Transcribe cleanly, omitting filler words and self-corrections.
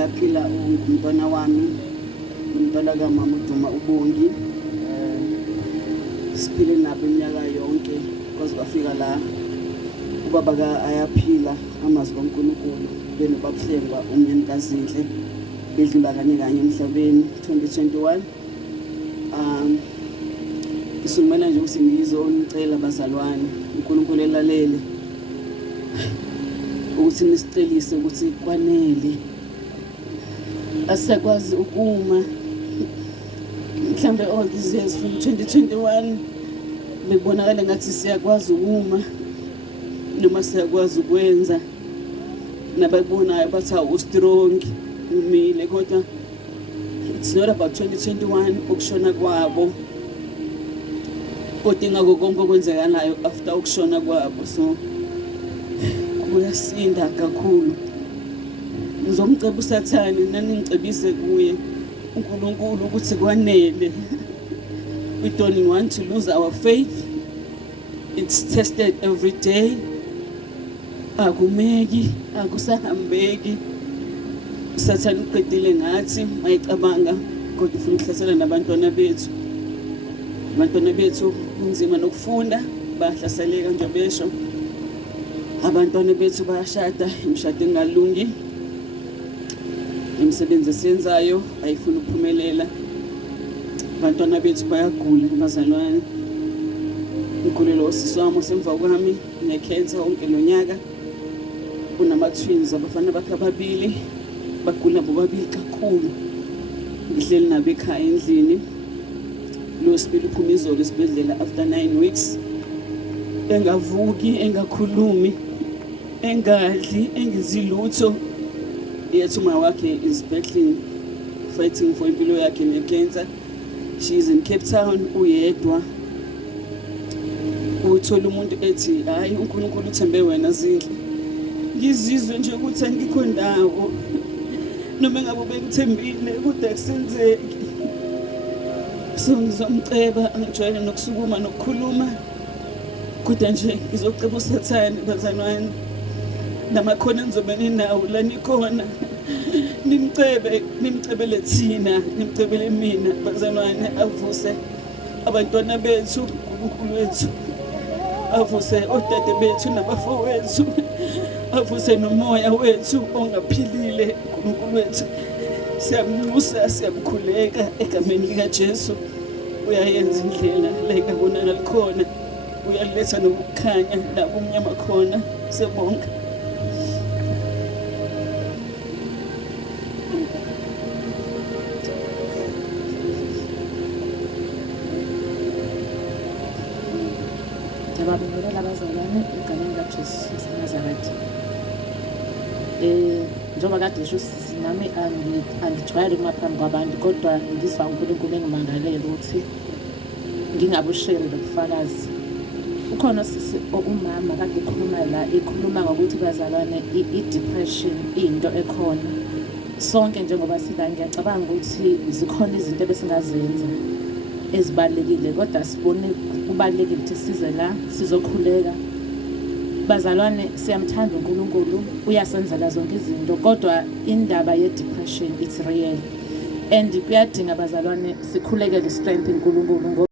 ayaphila umntwana wami, umntwana kamama uDuma uBongi. Siphile nabo iminyaka yonke kwaze kwafika la ubaba ayaphila, amazwi kaNkulunkulu benobabuhlengwa umyeni kaZinhle bedlula kanye emhlabeni 2021. Isumela nje ukuthi ngizonicela bazalwane uNkulunkulu elalele ukuthi nisicelise ukuthi kwanele asakwazi ukuma mhlambe all these years from 2021 bekubonakala ngathi siyakwazi ukuma noma siyakwazi ukwenza nabakubonayo bathi awu strong umile, kodwa it's not about 2021 ukushona kwabo kodwa ingako konke okwenzekanayo after ukushona kwabo. So kuyasinda kakhulu. Ngizomceba uSathane naningicebise kuye uNkulunkulu ukuthi kwanele. We don't want to lose our faith. It's tested every day. Akumeki, akusahambeki. uSathane uqedile ngathi mayicabanga kodwa ufuna ukuhlasela nabantwana bethu. Abantwana bethu kunzima nokufunda, bahlaseleka nje besho. Abantwana bethu bayashada, imishado engalungi. Imisebenzi esiyenzayo ayifuni ukuphumelela. Abantwana bethu bayagula bazalwane. Ngigulelo usisi wami osemva kwami ne-cancer onke lo nyaka. Unama-twins abafana bakhe ababili, bagula bobabili kakhulu. Ngihleli nabo ekhaya endlini. Lo sibili uphuma izolo esibhedlela after 9 weeks. Engavuki, engakhulumi, engadli, engizilutho. Yet uma wakhe is battling, fighting for impilo yakhe ne-cancer. She is in Cape Town, uyedwa. Uthola umuntu ethi hayi uNkulunkulu uthembe wena Zinhle. Ngizizwe nje ukuthi angikho ndawo. Noma ngabe bekuthembile kodwa akusenzeki. So ngizomceba angijwayele nokusukuma nokukhuluma. Kodwa nje ngizoceba uSathane bazalwane. Namakhono enzobe ninawo la nikhona. Nimcebele thina, nimcebele mina bazalwane, avuse abantwana bethu, uNkulunkulu wethu. Avuse odade bethu nabafowethu. Avuse nomoya wethu ongaphilile uNkulunkulu wethu. Siyamnxusa, siyamkhuleka egameni likaJesu. Uyayenza indlela la ikabonakala khona. Uyaletha nokukhanya la kumnyama khona. Siyabonga. Ngiyababingelela abazalwane egameni likaJesu waseNazaretha. Njengoba kade esho usisi nami angijwayele ukuma phambi kwabantu, kodwa ngizwa uNkulunkulu engimangalela ukuthi ngingabe ushare lobufakazi. Ukhona usisi umama kade ekhuluma ngokuthi bazalwane i-depression into ekhona. Sonke njengoba sila ngiyacabanga ukuthi zikhona izinto ebesingazenza ezibalekile, kodwa sibone kubalekile ukuthi size la sizokhuleka. Bazalwane siyamthanda uNkulunkulu, uyasenzela zonke izinto, kodwa indaba ye-depression it's real and kuyadinga bazalwane sikhulekele strength uNkulunkulu.